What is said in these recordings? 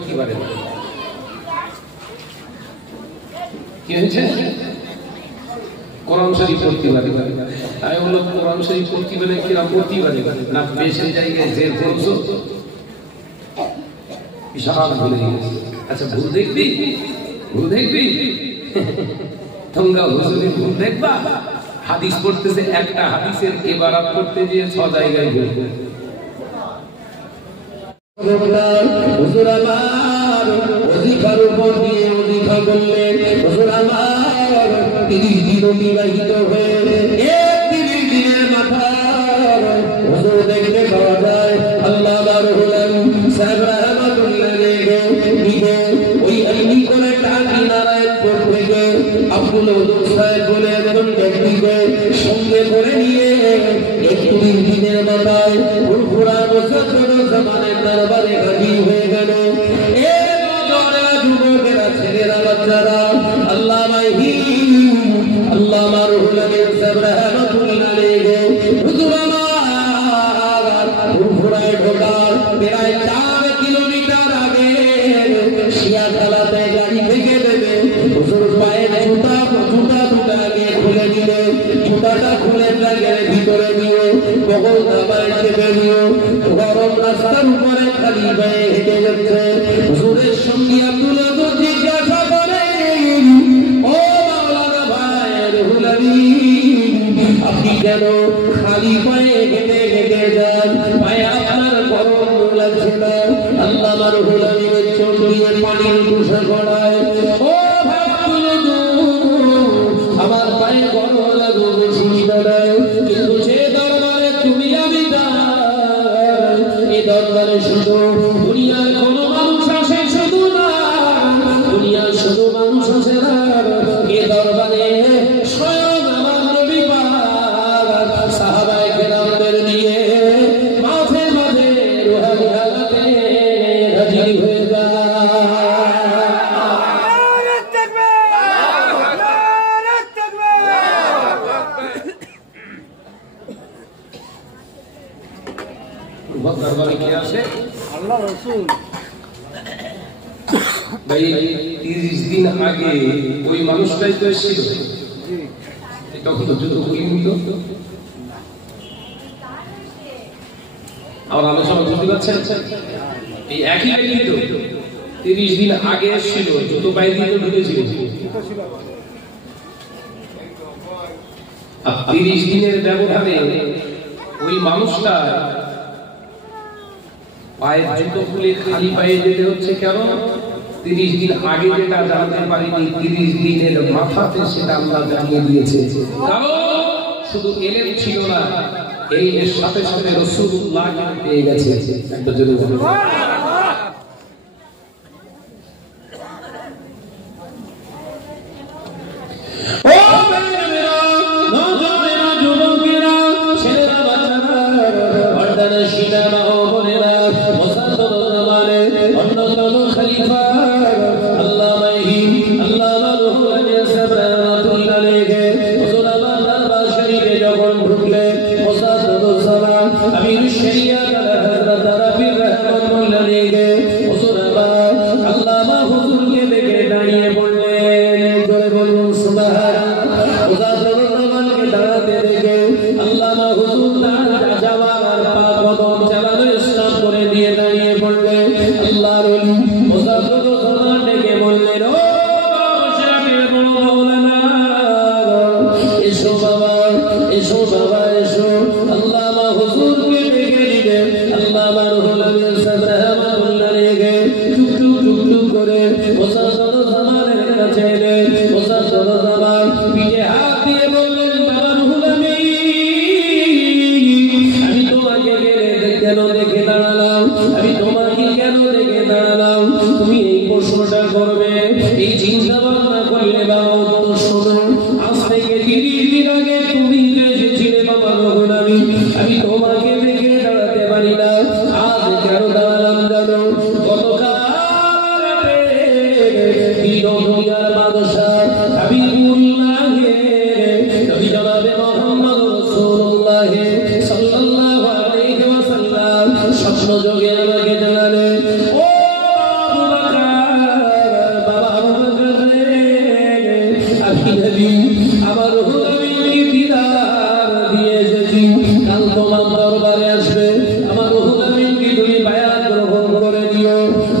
একেবারে কি হয়েছে? কোরআন শরীফ পড়তে পারে। আমি বললাম কোরআন শরীফ পড়তে পারে কিরা পড়তে পারে না, বেশি জায়গায় জেল করছো বিশাল ভুলে গেছে। আচ্ছা ভুল দেখবি, ভুল দেখবি, তোমরা হুজুরের ভুল দেখবা। হাদিস পড়তেছে, একটা হাদিসের ইবারত করতে গিয়ে 6 জায়গায় ভুল। হুজুর আমার ওজিফার উপর দিয়ে ওজিফা করলেন, হুজুর আমার 30 দিন অতিবাহিত হয়ে 30 দিনের মাথায় হুজুর দেখতে পাওয়া যায় আল্লাহ রব্বুল আলামিন সাহেব রাহমাতুল্লাহ আলাইহি ওই আইনি করে টাকি নারায়ণপুর থেকে আব্দুল হুজুর সাহেব বলে একজন ব্যক্তিকে সঙ্গে করে নিয়ে 31 দিনের মাথায় ফুরফুরা মুসাদ্দদ জামানের দরবারে হাজির হয়ে গেল। এর নজরে যুবকেরা, ছেলেরা, বাচ্চারা আল্লাহ মাইহি আল্লাহ রব্বুল আলামিন সাহেব রাহমাতুল্লাহ আলাইহি হুজুর আমার ফুরফুরায় ঢোকার প্রায় 4 কিলোমিটার আগে শিয়াখালাতে গাড়ি থেকে দেবে হুজুর পায়ের জুতা আগে খুলে দিলে, জুতাটা খুলে গেলে ভিতরে নিয়ে বগল দাবায় চেপে নিয়ে গরম রাস্তার উপরে খালি পায়ে হেঁটে যাচ্ছে। হুজুরের সঙ্গে আব্দুল আযীজ জিজ্ঞাসা করে, ও মাওলানা ভাই রব্বুল আলামিন, আপনি কেন খালি পায়ে হেঁটে হেঁটে যান? পায়ে আপনার গরম লাগছে না? আল্লাহ রব্বুল আলামিনের চোখ দিয়ে পানির তুষে গড়ায়। ও ভাই আব্দুল আযীজ, আমার পায়ে গরম লাগছে চিন্তা নাই, কিন্তু যে দরবারে তুমি আমি যাই, এই দরবারে শুধু দুনিয়ার কোন মানুষ আসে শুধু না, দুনিয়ার শুধু মানুষ আসে না, এ দরবারে স্বয়ং আমার নবী পাক সাহাবায়ে কেরামদের নিয়ে মাঝে মাঝে রুহানি হালাতে হাজির হয়ে যায়। দরবারে কে আসে? আল্লাহ রাসূল। ভাই 30 দিন আগে ওই মানুষটাই তো এসেছিল, তখন তো যুদ্ধ করিনি তো। আমার আলোচনা বুঝতে পারছেন? এই একই ব্যক্তি তো 30 দিন আগে এসেছিল, যুদ্ধ বাইরে দিয়ে ঢুকেছিল। 30 দিনের ব্যবধানে ওই মানুষটা পায়ের জুতো খুলে খালি পায়ে যেতে হচ্ছে কেন? 30 দিন আগে যেটা জানতে পারিনি, 30 দিনের মাথাতে সেটা আল্লাহ জানিয়ে দিয়েছে। কারণ শুধু এলেম ছিল না, এই এর সাথে সাথে রাসূলুল্লাহ পেয়ে গেছে। একটা জোরে বলুন স্বপ্ন যোগে আমাকে জানালেন, ও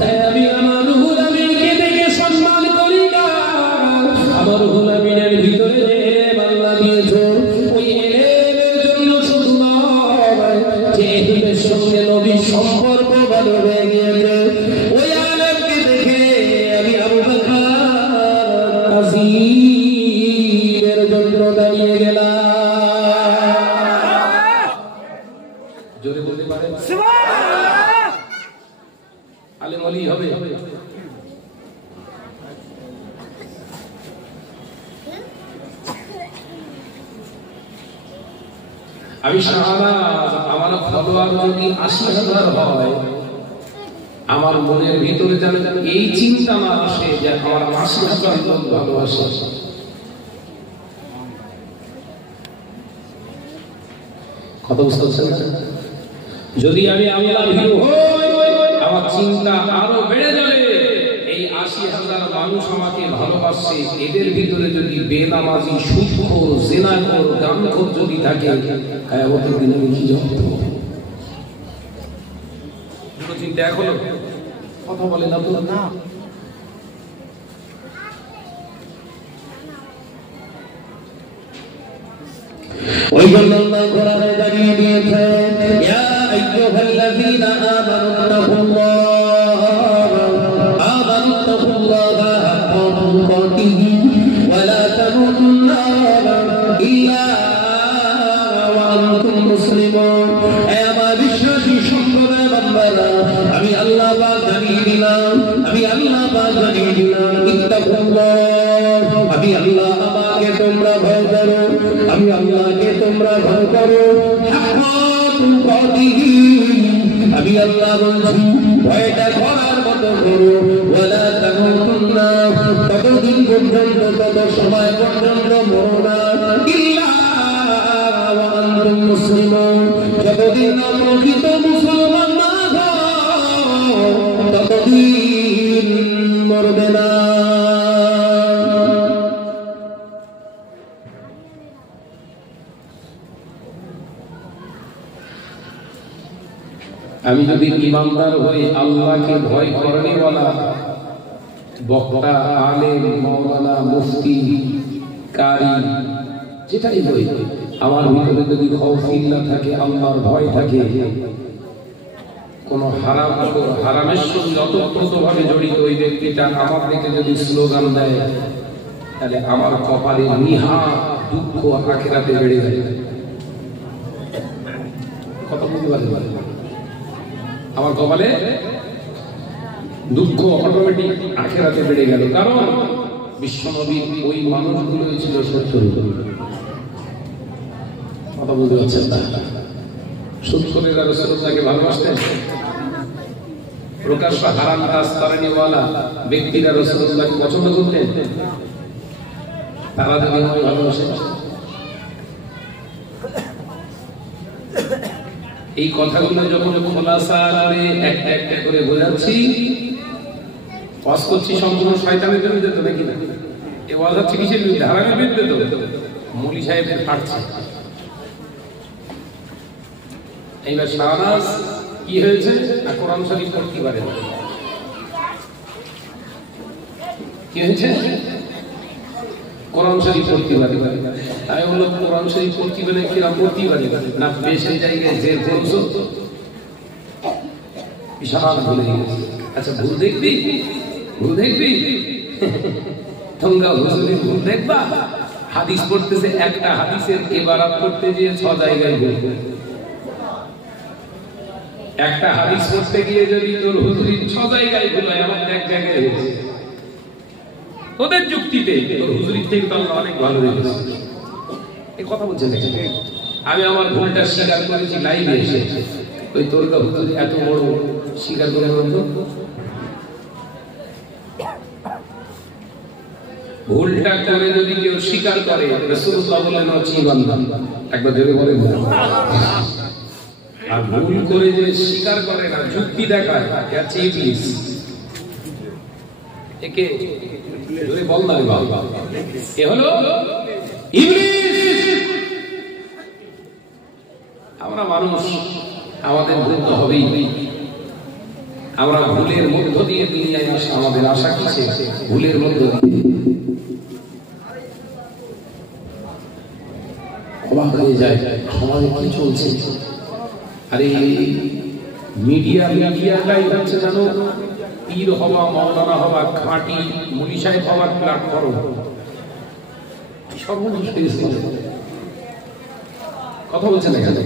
তাই আমি আমার রুহুল আমিনকে দেখে সম্মান করি না। আমার রুহুল আমিনের ভিতরে যে আল্লাহ দিয়েছো ওই এলেমের জন্য শুধু নয়, যে এলেমের সঙ্গে নবীর সম্পর্ক ভালো হয়ে গিয়েছে, ওই আলেমকে দেখে আমি আবু বকর আজিমের জন্য দাঁড়িয়ে গেলাম। জোরে বলতে পারে সুবহানাল্লাহ। আলেম ওলি হবে। আমি শাহবাজ, আমার ফলোয়ার যদি ৮০,০০০ হয়, আমার মনের ভিতরে যেন এই চিন্তা না আসে যে আমার ৮০,০০০ লোক ভালোবাসে। কথা বুঝতে পারছেন? যদি আমি আল্লাহর ভীরু হই, আমার চিন্তা আরো বেড়ে যাবে। এই ৮০,০০০ মানুষ আমাকে ভালোবাসছে, এদের ভিতরে যদি বেনামাজি, সুদখোর, জিনাখোর, গানখোর যদি থাকে, কিয়ামতের দিনে আমি কি জবাব দেব? দুটো চিন্তা এখনো কথা বলে না তো না। ওই জন্য আল্লাহ কোরআনে জানিয়ে দিয়েছেন, ইয়া আইয়ুহাল্লাযীনা আমানুত্তাকুল্লাহা হাক্কা তুকাতিহি ওয়া লা তামুতুন্না ইল্লা ওয়া আনতুম মুসলিমুন। হে আমার বিশ্বাসী সম্প্রদায় বান্দারা, আমি আল্লাহ পাক জানিয়ে দিলাম, আমি আল্লাহ পাক জানিয়ে দিলাম, ইত্তাকুল্লাহ, আমি আল্লাহ, আমাকে তোমরা ভয় করো, আমি আল্লাহকে তোমরা ভয় করো, আমি আল্লাহ বলছি ভয়টা করার মতো করো। ওয়ালা তামুতুন্না, ততদিন পর্যন্ত, তত সময় পর্যন্ত মরো না, ইল্লা ওয়া আনতুম মুসলিমুন, যতদিন প্রকৃত মুসলমান না হও ততদিন মরবে না। আমি যদি ইমানদার হই, আল্লাহকে ভয় করেওয়ালা বক্তা, আলেম, মাওলানা, মুফতি, কারি, যেটাই হই, আমার ভিতরে যদি খাউফিল্লাহ থাকে, আল্লাহর ভয় থাকে, কোন হারামের সঙ্গে অতপ্রতভাবে জড়িত ওই ব্যক্তিটা আমার দিকে যদি স্লোগান দেয়, তাহলে আমার কপালে নিহা দুঃখ আখিরাতে বেড়ে যায়। কথা বুঝতে পারবে? আমার কপালে দুঃখ অটোমেটিক আখিরাতে বেড়ে গেল। কারণ বিশ্বনবীর ওই মানুষগুলো ছিল শত্রু। কথা বুঝতে পারছেন না? শত্রুরা রাসূলুল্লাহকে ভালোবাসতেন। প্রকাশ্য হারাম কাজ করেনিওয়ালা ব্যক্তিরা রাসূলুল্লাহকে পছন্দ করতেন। তারা যদি আমায় ভালোবাসে, এই কথাগুলো যখন খোলাসা করে একটা একটা করে বোঝাচ্ছি, ওয়াজ করছি সম্পূর্ণ শয়তানের বিরুদ্ধে তো নাকি না? এই ওয়াজ হচ্ছে কিসের বিরুদ্ধে? হারামের বিরুদ্ধে। তো মৌলী সাহেবের ফাটছে। এইবার শাহনাজ কি হয়েছে? কোরআন শরীফ পড়তে পারে না। কি হয়েছে? কোরআন শরীফ পড়তে পারে। আমি বললাম কোরআন শরীফ পড়তে পারে, কিরাম পড়তে পারে না? বেশি জায়গায় যে বলছো বিশাল ভুলে গেছে। আচ্ছা, ভুল দেখবি, ভুল দেখবি, তোমরা হুজুরের ভুল দেখবা। হাদিস পড়তেছে, একটা হাদিসের ইবারত করতে গিয়ে 6 জায়গায় ভুল। একটা হাদিস পড়তে গিয়ে যদি তোর হুজুরি 6 জায়গায় ভুল হয়, আমার এক জায়গায় হয়েছে। ওদের যুক্তিতে তোর হুজুরির থেকে তো আল্লাহ অনেক ভালো রেখেছে। এই কথা বলছে নাকি? আমি আমার ভুলটা স্বীকার করেছি লাইভে এসে। ওই তোর হুজুরি এত বড় স্বীকার করে বলতো, ভুলটা করে যদি কেউ স্বীকার করে, রাসূলুল্লাহ বলেন চিবান্দান, একবার জোরে বলে না। আর ভুল করে যে স্বীকার করে না, যুক্তি দেখায়, আছে ইবলিস। একে জোরে বল না রে বাবা, এ হলো ইবলিস। আমরা মানুষ, আমাদের ভুল তো হবেই। আমরা ভুলের মধ্য দিয়ে দুনিয়ায় আসা, আমাদের আশা কিসে? ভুলের মধ্য দিয়ে। অবাক হয়ে যায় সমাজে কি চলছে। আরে মিডিয়াটাই হচ্ছে জানো পীর হওয়া, মাওলানা হওয়া, খাঁটি মুলি সাহেব হওয়ার প্ল্যাটফর্ম। সর্বনাশ হয়েছে। কথা বলছে না কেন?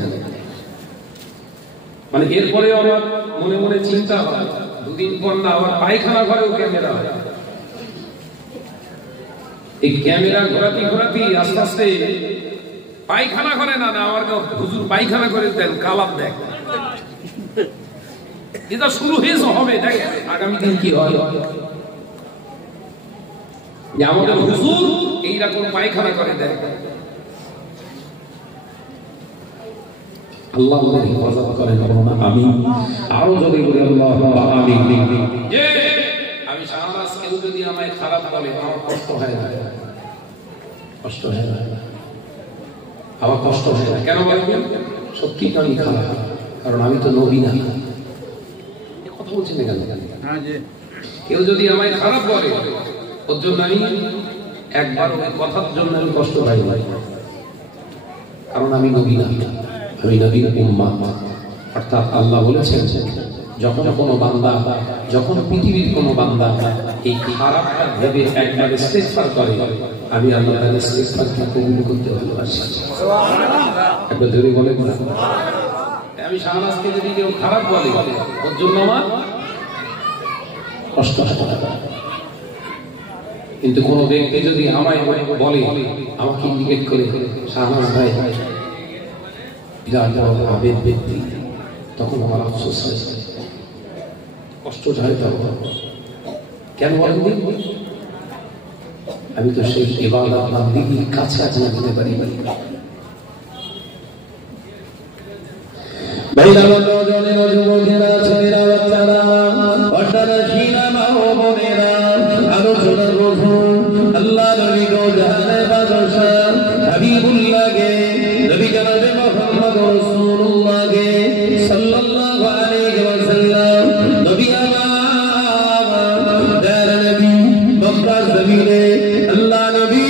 মানে এরপরে আমার মনে মনে চিন্তা হয়, দুদিন পর না আবার পায়খানা ঘরেও ক্যামেরা হয়। এই ক্যামেরা ঘোরাতে ঘোরাতে আস্তে আস্তে পায়খানা ঘরে না আমার হুজুর পায়খানা করে দেন, কালাপ দেখ। এটা শুরু হয়েছে, হবে দেখেন আগামী দিন কি হয়। আমাদের হুজুর এইরকম পায়খানা করে দেয়। আল্লাহ হেফাজত করেন। আমিন। আরো যদি বলি আল্লাহুম্মা আমিন। যে আমি শাহনাজ কেউ যদি আমায় খারাপ বলে আমার কষ্ট হয় না, কষ্ট হয় না, আমার কষ্ট হয় না। কেন বলবেন? সত্যি আমি খারাপ, কারণ আমি তো নবী না। কথা বলছেন না কেন? কেউ যদি আমায় খারাপ বলে ওর জন্য আমি একবার ওই কথার জন্য আমি কষ্ট পাই না, কারণ আমি নবী না, আমি নবীর উম্মাহ। অর্থাৎ আল্লাহ বলেছেন যখন কোনো বান্দা, যখন পৃথিবীর কোনো বান্দা এই খারাপটা ভেবে একবার ইস্তেগফার করে, আমি আল্লাহ তার ইস্তেগফারকে কবুল করতে ভালোবাসি। একবার ধরে বলে না, আমি শাহনাজকে যদি কেউ খারাপ বলে ওর জন্য আমার কষ্ট হয়। কিন্তু কোনো ব্যক্তি যদি আমায় বলে, আমাকে ইন্ডিকেট করে শাহনাজ ভাই বিরাট আবেগ ব্যক্তি, তখন আমার আফসোস হয়, কষ্ট হয়। তখন কেন বলেন? আমি তো সেই ইবাদত বান্দির কাছে আজ যেতে পারি। আল্লাহ নবী গো জাহানে বাদশাহ হাবিবুল্লাহ গে নবী জনাবে মুহাম্মদ রাসূলুল্লাহ গে সাল্লাল্লাহু আলাইহি ওয়াসাল্লাম নবী আমার দয়ার নবী মক্কা জমিনে আল্লাহ নবী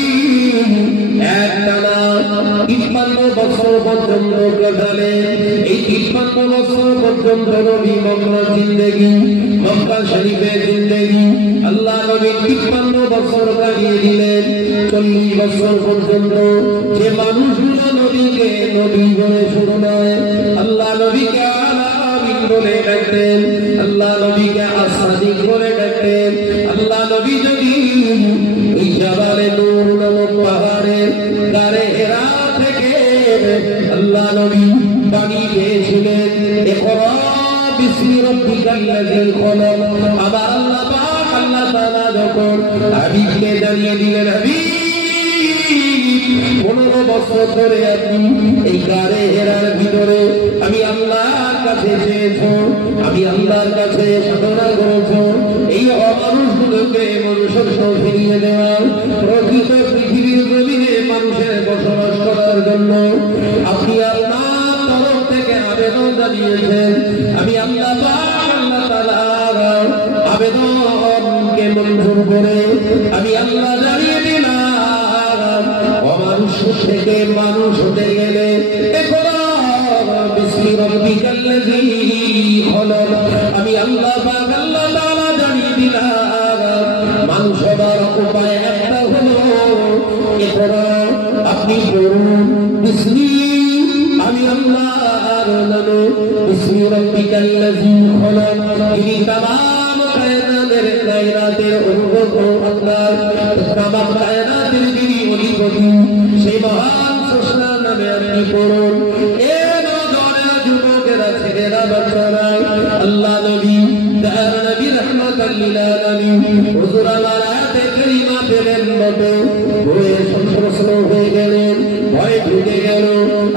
একটানা 53 বছর পর্যন্ত কাটালেন। এই 53 বছর পর্যন্ত নবী মক্কা জিন্দেগি, মক্কা শরীফে জিন্দেগি আল্লাহ নবী 53 বছর কাটিয়ে দিলেন। 40 বছর পর্যন্ত যে মানুষগুলো নবীকে নবী বলে শুরু নয়, আল্লাহ নবীকে আলামিন বলে ডাকতেন, আল্লাহ নবীকে আসাদিক বলে ডাকতেন। আল্লাহ নবী যদি ওই জাবালে নূর নামক পাহাড়ের গারে হেরা থেকে আল্লাহ নবী পানি পেয়েছিলেন, ইকরা বিসমি রাব্বিকাল্লাযী খলাক। আবার আল্লাহ পাক আল্লাহ তাআলা যখন হাবিবকে জানিয়ে দিলেন, হাবিব 15 বছর ধরে আপনি এই গারে হেরার ভিতরে আমি আল্লাহর কাছে চেয়েছো, আমি আল্লাহর কাছে সাধনা করেছো এই অমানুষগুলোকে মনুষ্য ফিরিয়ে দেওয়া, প্রকৃত পৃথিবীর জমিনে মানুষের বসবাস করার জন্য আপনি আল্লাহর তরফ থেকে আবেদন জানিয়েছেন। আমি আল্লাহ তাআলা আবেদনকে মঞ্জুর করে আমি আল্লাহ জানিয়ে দিলাম, অমানুষ থেকে মানুষ হতে গেলে ইকরা বিসমি রাব্বিকাল্লাযী খলাক। আমি আল্লাহ পাক আল্লাহ তাআলা জানিয়ে দিলাম, মানুষ হবার উপায় একটা হলো ইকরা, আপনি পড়ুন বিসমি, আমি আল্লাহর নামে, বিসমি রাব্বিকাল্লাযী খলাক। তিনি তামাম কায়নাতের অনুভব আপনার তামাম কায়নাতের যিনি অধিপতি, সেই মহান স্রষ্টার নামে আপনি পড়ুন। এ নওজোয়ানেরা, যুবকেরা, ছেলেরা, বাচ্চারা, আল্লাহ নবী তার নবী রাহমাতাল লিল আলামিন হুজুর আমার আয়াতে কারিমা পেলেন বটে, ভয়ে সন্ত্রস্ত হয়ে গেলেন, ভয় ঢুকে গেল।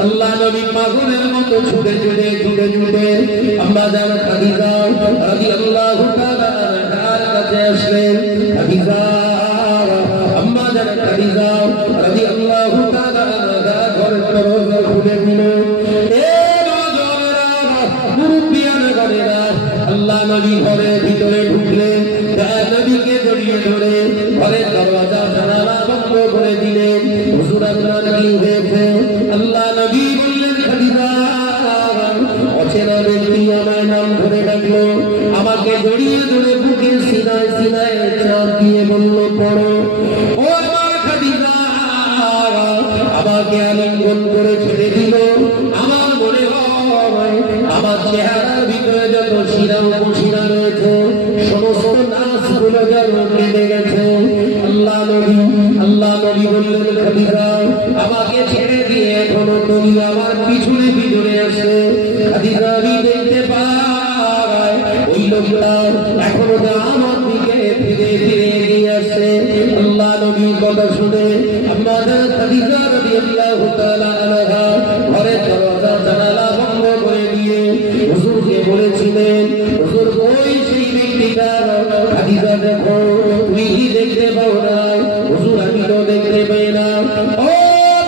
আল্লাহ নবী পাগলের মতো ছুটে ছুটে ছুটে ছুটে আম্মা জান খাদিজা রাদিয়াল্লাহু তাআলা আনহার কাছে আসলেন। খাদিজা, আম্মা জান খাদিজা রাদিয়াল্লাহু তাআলা আনহা ঘরের দরজা খুলে দিল। এ নওজোয়ানেরা, মুরব্বিয়ানেরা, আল্লাহ নবী ঘরে সিনায় চাপ দিয়ে বলল পড়ো। ও আমার খাদিজা, আমাকে আলিঙ্গন করে ছেড়ে দিল। আমার মনে হয় আমার চেহারার ভিতরে যত শিরা উপশিরা রয়েছে সমস্ত নাচগুলো যেন কেটে গেছে। আল্লাহ নবী বললেন, খাদিজা আমাকে ছেড়ে দিয়ে এখনো তুমি আমার পিছনে পিছনে আসে। খাদিজা আমি দেখতে পাই ওই লোকটা এখনো আমার দিকে ধীরে ধীরে এগিয়ে আসছে। আল্লাহ নবীর কথা শুনে আমাদের খাদিজা রাদিয়াল্লাহু তাআলা আনহা ঘরের দরজা জানালা বন্ধ করে দিয়ে হুজুরকে বলেছিলেন, হুজুর ওই সেই ব্যক্তিটা। খাদিজা দেখো, তুমি কি দেখতে পাও না? হুজুর আমি তো দেখতে পাই না। ও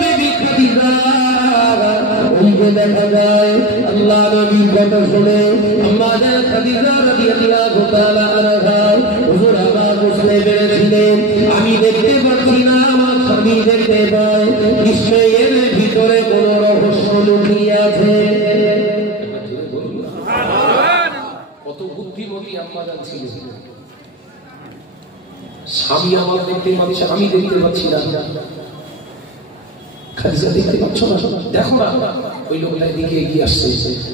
বিবি খাদিজা, ওইকে দেখা যায়। আল্লাহ নবীর কথা শুনে আমাদের খাদিজা রাদিয়াল্লাহু তাআলা আনহা হুজুর আবার বুঝতে পেরেছিলেন আমি দেখতে পাচ্ছি না, আমার স্বামী দেখতে পায়। নিশ্চয়ই এর ভিতরে কোন রহস্য লুকিয়ে আছে। কত বুদ্ধিমতী আম্মা জান ছিলেন। স্বামী আমার দেখতে পাচ্ছে, আমি দেখতে পাচ্ছি না। খাদিজা দেখতে পাচ্ছ না? দেখো না, ওই লোকটা দিকে এগিয়ে আসছে।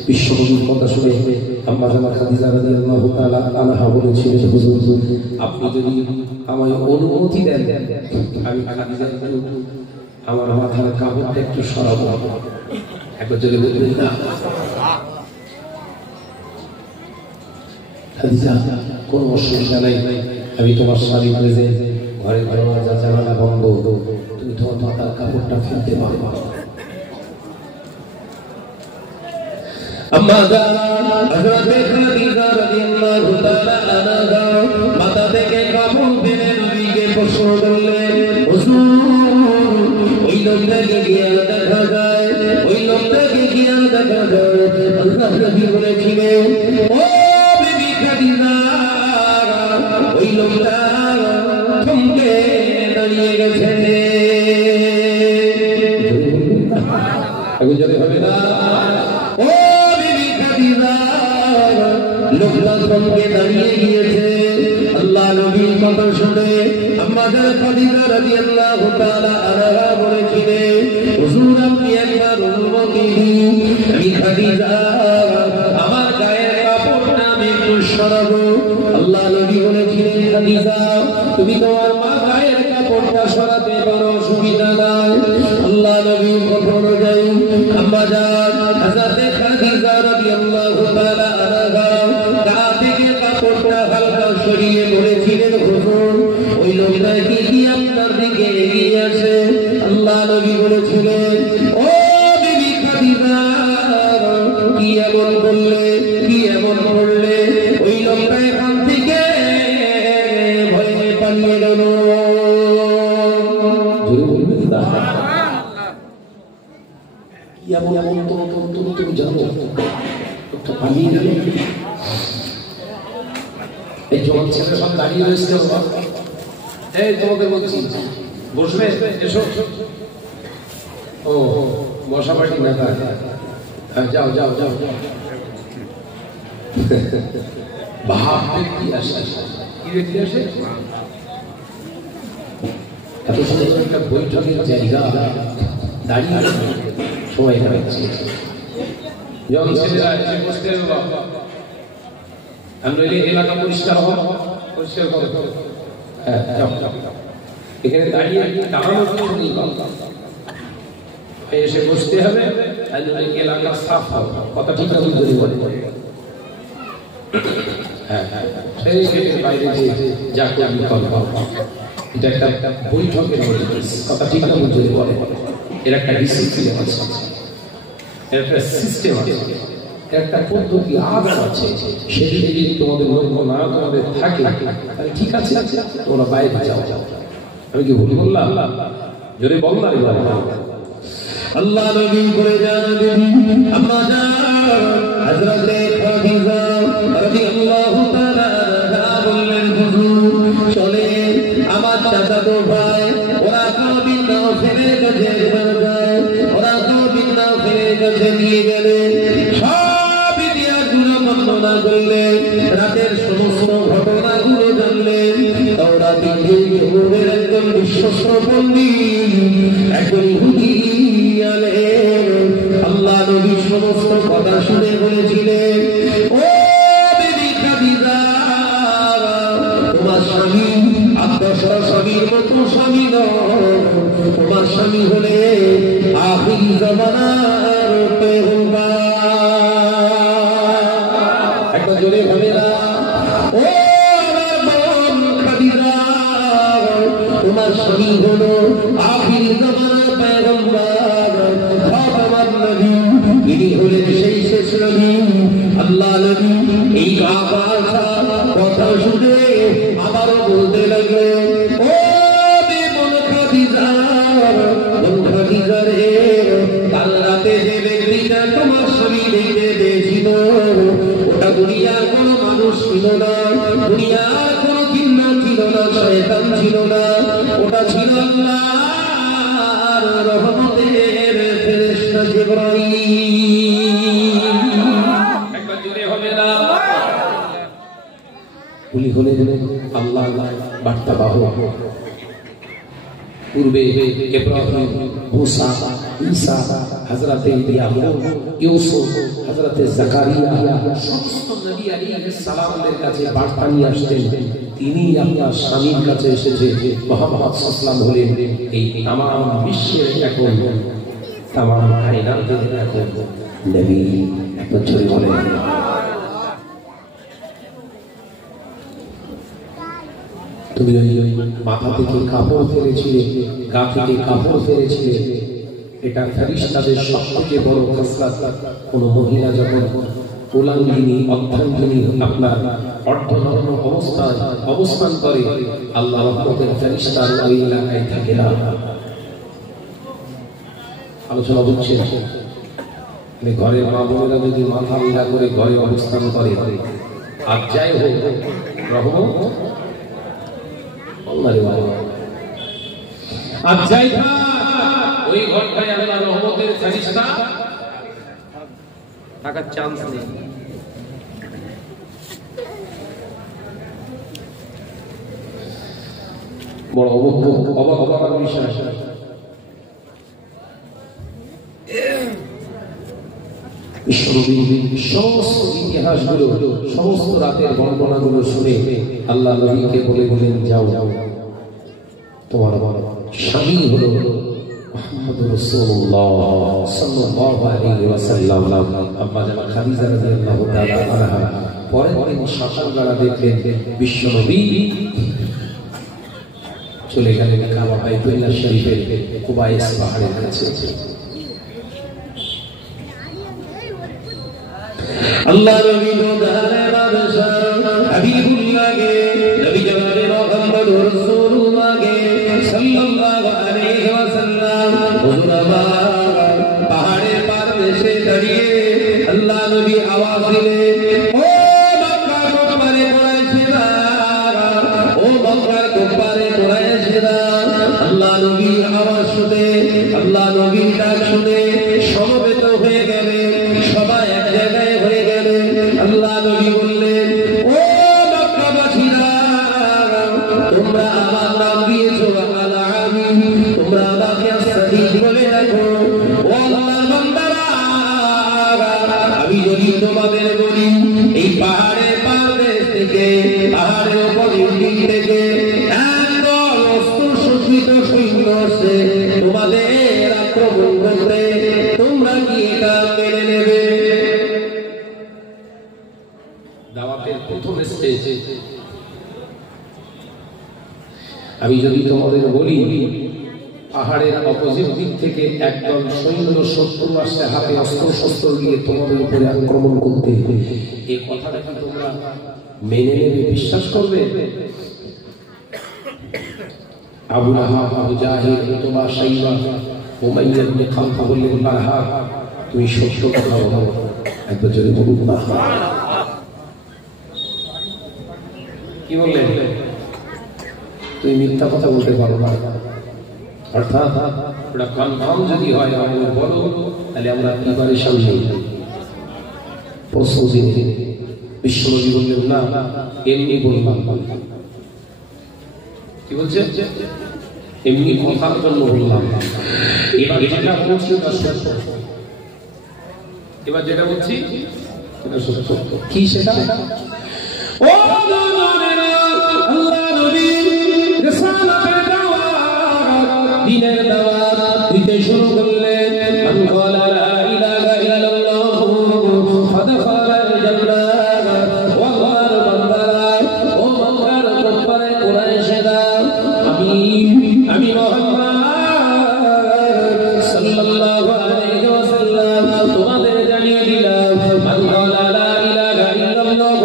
বিশ্বনবীর কথা শুনে আম্মা জান খাদিজা রাদিয়াল্লাহু তাআলা আনহা বলেছিলেন, হুজুর আপনি যদি আমায় অনুমতি দেন আমি খাদিজা আমার মাথার কাপড়টা একটু সরাবো। একবার যদি বলবেন না? খাদিজা কোনো অসুবিধা নাই, আমি তোমার স্বামী হয়ে ঘরে দরজা জানালা বন্ধ, তুমি তোমার মাথার কাপড়টা ফেলতে পারো। আম্মা জান হযরত খাদিজা রাদিয়াল্লাহু তাআলা আনহা মাথা থেকে কাপড় ফেলে নবীকে প্রশ্ন করলেন, হুজুর ওই লোকটাকে কি আর দেখা যায়? ওই লোকটাকে কি আর দেখা যায়? আল্লাহ নবী বলেছিলেন, ও বিবি খাদিজা, ওই লোকটা থমকে দাঁড়িয়ে গেছে। যদি হবে না, ও বিবি খাদিজা, লোকটা থমকে দাঁড়িয়ে গিয়েছে। আল্লাহ নবীর কথা শুনে আমাদের খাদিজা রাদিয়াল্লাহু তাআলা আনহা বলেছিলেন, হুজুর আপনি একবার অনুমতি দিন, আমি খাদিজা আমার গায়ের কাপড়টা আমি একটু সরাবো। আল্লাহ নবী বলেছিলেন, খাদিজা তুমি তোমার মা গায়ের কাপড়টা সরাতে পারো, অসুবিধা নাই। আল্লাহ নবীর কথা অনুযায়ী আম্মা জান হযরত খাদিজা রাদিয়াল্লাহু তাআলা আনহা গা থেকে কাপড়টা হালকা সরিয়ে বলেছিলেন, হুজুর ওই লোকটা কি আপনার দিকে এগিয়ে আসে? আল্লাহ নবী বলেছিলেন, ও বিবি খাদিজা কি এমন করলে, কি এমন করলে? ওই লোকটা এখান থেকে ভয়ে পালিয়ে গেল। তুমি জানো পালিয়ে গেল। এই জোয়ান ছেলে সব দাঁড়িয়ে রয়েছে। এই তোমাদের বলছি বসবে, এসো। ও বসা পাটি না, যাও যাও যাও। ভাব ব্যক্তি আসে, কি ব্যক্তি আসে? এত সুন্দর একটা বৈঠকের জায়গা, দাঁড়িয়ে সবাই দাঁড়াচ্ছে। যখন ছেলেরা এসে বসতে এলো, আমরা এলাকা পরিষ্কার হব, পরিষ্কার করো। হ্যাঁ যাও, এখানে দাঁড়িয়ে দাঁড়ানোর কিছু নেই, এসে বসতে হবে, এলাকা সাফ হবে। কথা ঠিক আছে? যদি বলে হ্যাঁ হ্যাঁ, সেই বাইরে যা করবি এটা একটা বৈঠকের কথা ঠিক আছে? যদি বলে এর একটা ডিসিপ্লিন আছে, এর একটা সিস্টেম আছে, একটা পদ্ধতি আদব আছে। সেদিকে যদি তোমাদের লক্ষ্য না তোমাদের থাকে তাহলে ঠিক আছে, তোমরা বাইরে যাও। আমি কি ভুল বললাম? যদি বল না আল্লাহ নবী করে জানাবেন, আম্মা জান হযরত খাদিজা রাদিয়াল্লাহু তাআলা আনহা বললেন, হুজুর চলেন আমার চাচাতো ভাই ওরা কাবিন নাফেলের কাছে যায়, ওরা কাবিন নাফেলের কাছে নিয়ে গেলেন। সব ইতিহাসগুলো বর্ণনা করলেন, রাতের সমস্ত ঘটনাগুলো জানলেন। এই যুগের একজন বিশ্বস্ত পণ্ডিত, একজন ইহুদি আলেম আল্লাহ নবীর সমস্ত কথা শুনে বলেছিলেন, ও বিবি খাদিজা, তোমার স্বামী আত্মসরা স্বামীর মতো স্বামী নয়, তোমার স্বামী হলে আখির জামানার পয়গম্বর। একটা জোরে হবে না, ও আমার বোন খাদিজা, তোমার স্বামী হলো আখির জামানার পয়গম্বর, খাতামুন নবী, ইনি হলেন সেই শেষ নবী, আল্লাহ নবী। এই কথা শুনে আবারও বলতে লাগলেন, ও বোন খাদিজা, বোন খাদিজা রে, কাল রাতে যে ব্যক্তিটা তোমার স্বামী দেখতে পেয়েছিল, ওটা দুনিয়ার কোনো মানুষ ছিল না, দুনিয়ার কোনো জিন্নাত ছিল না, শয়তান ছিল না, ওটা ছিল আল্লাহর রহমতের ফেরেশতা জিবরাইল। একবার জোরে হবে না? উনি হলেন আল্লাহ বার্তাবাহক। পূর্বে ইব্রাহিম, মুসা, ঈসা, হযরতে ইয়াকুব, ইউসুফ, হযরতে জাকারিয়া, সমস্ত নবী আলাইহিস সালামদের কাছে বার্তা নিয়ে আসতেন। তিনি আপনার স্বামীর কাছে এসেছে, মুহাম্মদ সাল্লাল্লাহু আলাইহি ওয়াসাল্লাম হলেন এই তামাম বিশ্বের এখন, তামাম কায়নাতের এখন নবী। একবার জোরে বলেন। তুমি ওই মাথা থেকে কাপড় ফেলেছিলে, গা থেকে কাপড় ফেলেছিলে, এটা ফেরেশতাদের সবথেকে বড় খাসলাত। কোন মহিলা যখন উলাঙ্গিনী, অর্ধাঙ্গিনী, আপনার অর্ধনগ্ন অবস্থান করে, আল্লাহ রহমতের ফেরেশতা ওই এলাকায় থাকে না। আলোচনা বুঝছেন? ঘরের মা বোনেরা যদি মাথা নীলা করে ঘরে অবস্থান করে, আর যাই হোক রহমত আর যাই ওই ঘরটায় আল্লাহ রহমতের ফেরেশতা থাকার চান্স নেই। বড় অবাক বিষয়। সমস্ত ইতিহাসগুলো, সমস্ত রাতের বর্ণনাগুলো শুনে আল্লাহ নবীকে বলেন, যাও তোমার স্বামী হলো মুহাম্মদুর রাসূলুল্লাহ সাল্লাল্লাহু আলাইহি ওয়াসাল্লাম। আম্মা জান খাদিজা রাদিয়াল্লাহু তাআলা আনহা পরের দিন সকালবেলা দেখলেন বিশ্বনবী চলে গেলেন কাবা বাইতুল্লাহ শরীফের কুবাইস পাহাড়ের কাছে। আল্লাহ নবী দোদারে বাদশা হাবিবুল্লাহ গে, নবী জনাবে মুহাম্মদুর রাসূলুল্লাহ গে সাল্লাল্লাহু আলাইহি ওয়াসাল্লাম হুজুর আমার পাহাড়ের পার এসে দাঁড়িয়ে আল্লাহ নবী আওয়াজ দিলেন, ও মক্কা গোপারে কুরাইশরা, ও মক্কা গোপারে কুরাইশরা। আল্লাহ নবীর আওয়াজ শুনে, আল্লাহ নবীর ডাক শুনে সমবেত হয়ে গেলেন, সবাই এক জায়গায় হয়ে গেলেন। আল্লাহ নবী বললেন, ও মক্কাবাসীরা, তোমরা আমার নাম দিয়েছো আল-আমিন, তোমরা আমাকে সাদিক বলে রাখো। ও আল্লাহর বান্দারা, আমি যদি তোমাদের বলি এই পাহাড়ের পাদদেশ থেকে, পাহাড়ের উপর দিক থেকে একদল অস্ত্র সজ্জিত সৈন্য আসছে তোমাদের আক্রমণ করতে, তোমরা কি এটা মেনে নেবে? দাওয়াতের প্রথম স্টেজ। আমি যদি তোমাদের বলি পাহাড়ের অপোজিট দিক থেকে একদল সৈন্য শত্রু আসছে হাতে অস্ত্র শস্ত্র দিয়ে তোমাদের উপরে আক্রমণ করতে, এই কথাটা কি তোমরা মেনে নেবে, বিশ্বাস করবে? আবু লাহাব, আবু জাহেল, উতবা, শাইবা, উমাইয়া ইবনে খালদ বললেন, বারহা তুমি সত্য কথা বলো। একবার জোরে বলুন না। কি বললেন? তুমি মিথ্যা কথা বলতে পারো না, অর্থাৎ ওটা কনফার্ম যদি হয় আমাদের বলো, তাহলে আমরা এবারে সামনে প্রশ্ন দিনে বিশ্বনবী বললেন, না এমনি বললাম। কি বলছে? এমনি কথার জন্য বললাম। এবার যেটা বলছি তা সত্য। এবার যেটা বলছি সেটা সত্য। কি সেটা? ও নবীরা, আল্লাহ নবী রিসালাতের দাওয়াত, দ্বীনের দাওয়াত দিতে শুরু করলেন। মান ক্বালা লা ইলাহা ইল্লাল্লাহ ফাদখালাল জান্নাহ। ওয়াল্লাহর বান্দারা, ও মক্কার কুফারে কুরাইশরা, আমি মুহাম্মদ সাল্লাল্লাহু আলাইহি ওয়াসাল্লাম তোমাদের জানিয়ে দিলাম, মান ক্বালা লা ইলাহা ইল্লাল্লাহ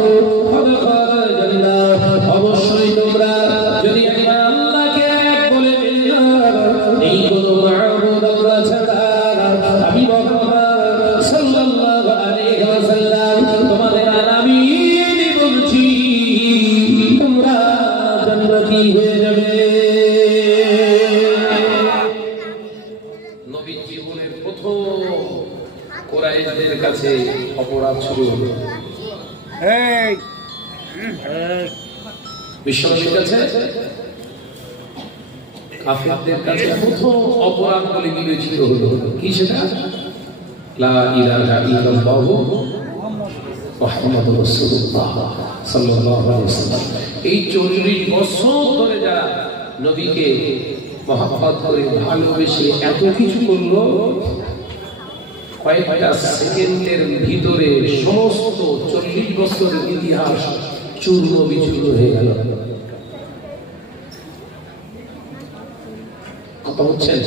ফাদখালাল জান্নাহ। অবশ্যই তোমরা যদি একবার আল্লাহকে এক বলে ফেলো, এই কোন মাবুদ আল্লাহ ছাড়া, আমি মুহাম্মদ সাল্লাল্লাহু আলাইহি ওয়াসাল্লাম তোমাদের আমি বলছি, তোমরা জান্নাতি হয়ে যাবে। নবী জীবনের প্রথম কুরাইশদের কাছে অপরাধ শুরু হলো। বিশ্বনবীর কাছে, কাফিরদের কাছে প্রথম অপরাধ বলে বিবেচিত হলো। কি সেটা? লা ইলাহা ইল্লাল্লাহ মুহাম্মাদুর রাসূলুল্লাহ সাল্লাল্লাহু আলাইহি ওয়াসাল্লাম। এই 40 বছর ধরে যারা নবীকে মহব্বত করে ভালোবেসে এত কিছু করলো, কয়েকটা সেকেন্ডের ভিতরে সমস্ত 40 বছরের ইতিহাস চূর্ণ বিচূর্ণ হয়ে গেল। কথা বুঝছেন?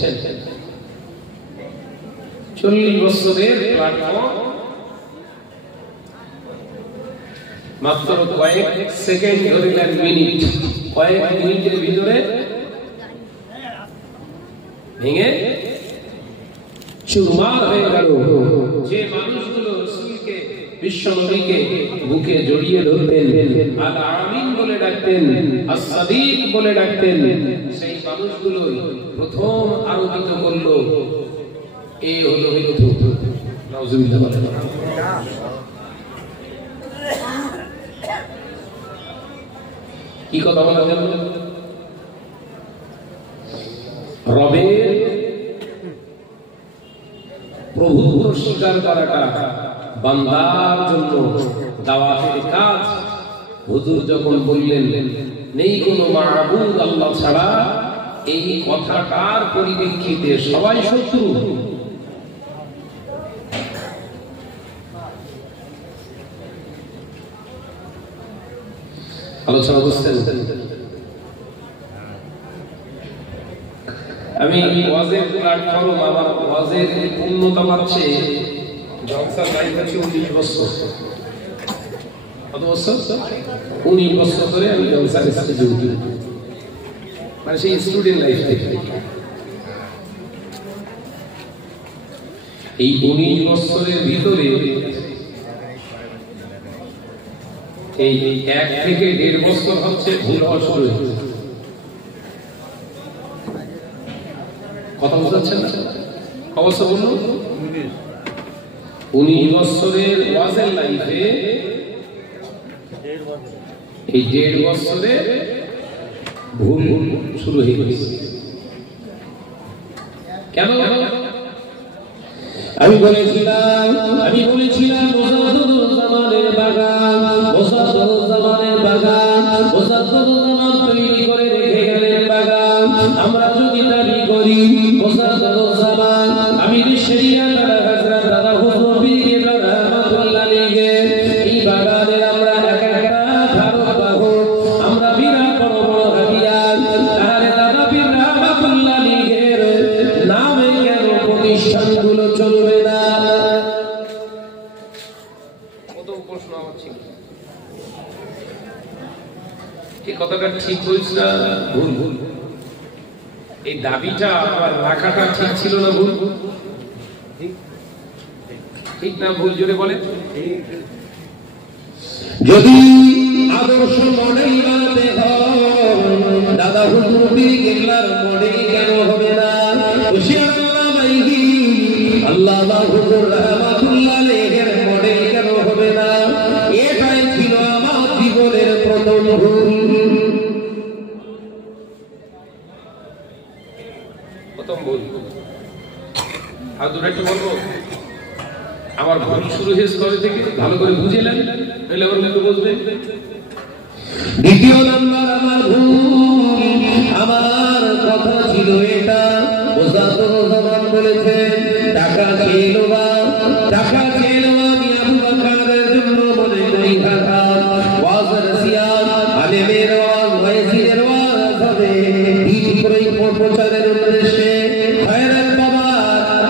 40 বছরের প্ল্যাটফর্ম মাত্র কয়েক সেকেন্ড ধরে মিনিট, কয়েক মিনিটের ভিতরে ভেঙে চুরমার হয়ে গেল। যে মানুষগুলো রাসূলকে, বিশ্বনবীকে বুকে জড়িয়ে ধরতেন, আল আমিন বলে ডাকতেন, as-সাদিক বলে ডাকতেন, সেই মানুষগুলোই প্রথম আরোপিত করলো এ হলো মৃত্যু। নাউজুবিল্লাহ। কি কথা বলা গেল? রবের প্রভুত্ব স্বীকার করাটা বান্দার জন্য দাওয়াতের কাজ। হুজুর যখন বললেন নেই কোনো মাবুদ আল্লাহ ছাড়া, এই কথাটার পরিপ্রেক্ষিতে সবাই শত্রু। আলোচনা বুঝছেন? আমি ওয়াজের প্ল্যাটফর্ম, আমার ওয়াজের পূর্ণতা পাচ্ছে জলসার লাইফ আছে 19 বছর। কত বছর? 19 বছর ধরে আমি জলসার স্টেজে উঠি, মানে সেই স্টুডেন্ট লাইফ থেকে। এই 19 বছরের ভিতরে এই 1 থেকে 1.5 বছর হচ্ছে ভুল হওয়া শুরু হয়েছে। কথা বুঝাচ্ছেন না? অবশ্য বলুন, 19 বছরের ওয়াজের লাইফে এই 1.5 বছরে ভুল শুরু হয়ে গেছে। কেন? আমি বলেছিলাম মুজাদ্দিদুজ্জামানের বাগান তৈরি করে রেখে গেলেন বাগান। আমরা যদি দাবি করি মুজাদ্দিদুজ্জামান আমির শরিয়াত হযরত দাদা হুজুর পীর রাহমাতুল্লাহ আলাইহি, এই বাগানের আমরা এক একটা ধারক বাহক, আমরা বিরাট বড় বড় হাতিয়ার। তাহলে দাদা পীর রাহমাতুল্লাহ আলাইহির নামে কেন প্রতিষ্ঠানগুলো চলবে না? কত প্রশ্ন আমার ছিল। এই কথাটা ঠিক বলছ না ভুল? এই দাবিটা আবার রাখাটা ঠিক ছিল না ভুল? ঠিক না ভুল জোরে বলে? যদি আদর্শ মডেল বানাতে হয়, দাদা হুজুর পীর কেবলার মডেল কেন হবে না? আল্লাহ হুজুর রাহমাতুল্লাহ আলাইহির মডেল কেন হবে না? এটাই ছিল আমার জীবনের প্রথম ভুল। আর দুটো একটা বলবো, আমার ভুল শুরু হয়েছে কবে থেকে ভালো করে বুঝেলেন, তাহলে আমার মতো বুঝবেন। দ্বিতীয় নাম্বার আমার ভুল, আমার কথা ছিল এটা, ওস্তাদ বলেছেন টাকা খেয়ে নেওয়া, টাকা খেয়ে নেওয়া আমি আবু বকরের জন্য মনে করি টাকা ওয়াজ নসিহত আলেমের ওয়াজ ওয়াইজির ওয়াজ হবে দিন প্রচারের উদ্দেশ্যে, খয়রাত বাবা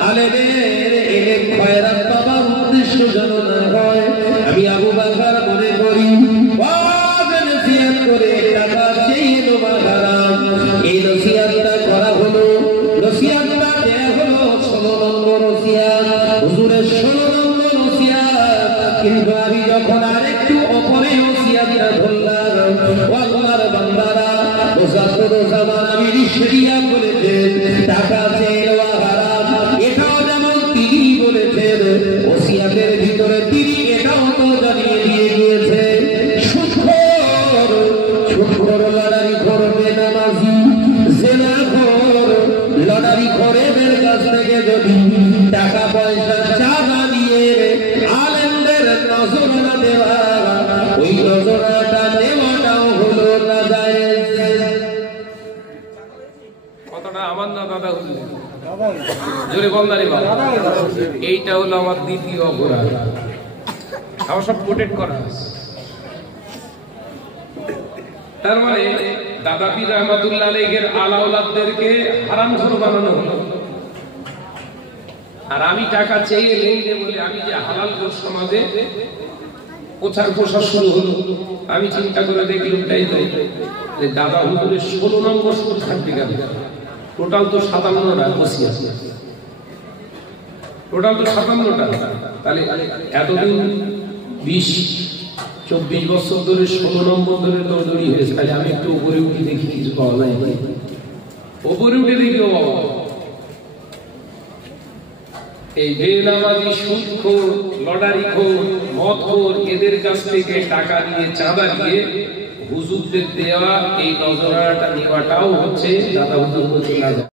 আলেমের ইলম খয়রাত বাবা উদ্দেশ্য যেন না হয়। আমি আবু বকর মনে করি ওয়াজ নসিহত করে টাকা চেয়ে নেওয়া হারাম। এই নসিহতটা করা হলো, নসিহতটা দেয়া হলো 16 নম্বর নসিহত, হুজুরের 16 নম্বর নসিহত। কিন্তু আমি যখন আরেকটু উপরে নসিহতটা ধরলাম, ও আল্লাহর বান্দারা ওস্তাদ আমি রিশরিয়া বলেছেন টাকা চেয়ে নেওয়া হারাম, এটাও যেমন তিনি বলেছেন ওসিয়াতের ভিতরে তিনি এটাও তো জানিয়ে দিয়ে গিয়েছে। সুদখোর লটারি করবে নামাজি, জেনাখোর লটারি খোরেদের কাছ থেকে যদি টাকা পয়সা চাঁদা নিয়ে আলেমদের নজরানা দেওয়া, ওই নজরানাটা নেওয়াটাও হলো না জায়েজ। কতটা আমার না দাদা হুজুর জোরে বলদারি বাবা, এইটা হলো আমার দ্বিতীয় অপরাধ। আমার সব প্রোটেক্ট করা আছে। তার মানে দাদা পীর রহমাতুল্লাহ আলাইহির আলাউলাদদেরকে হারামখোর বানানো হলো, আর আমি টাকা চেয়ে নেই বলে আমি যে হালাল খোর সমাজে প্রচার প্রসার শুরু হলো। আমি চিন্তা করে দেখলাম তাই যে দাদা হুজুরের 16 নম্বর সুদ থাকবে কেন? টোটাল তো 57টা ওসিয়াত, টোটাল তো 57টা। তাহলে এতদিন 20-24 বছর ধরে 16 নম্বর ধরে দৌড়দৌড়ি হয়েছে। তাহলে আমি একটু উপরে উঠে দেখি কিছু পাওয়া যায়, উপরে উঠে দেখি ও বাবা এই বেনামাজি সুদখোর লটারিখোর মদখোর এদের কাছ থেকে টাকা নিয়ে চাঁদা নিয়ে হুজুরদের দেওয়া এই নজরানাটা নেওয়াটাও হচ্ছে দাদা হুজুর বলছে না।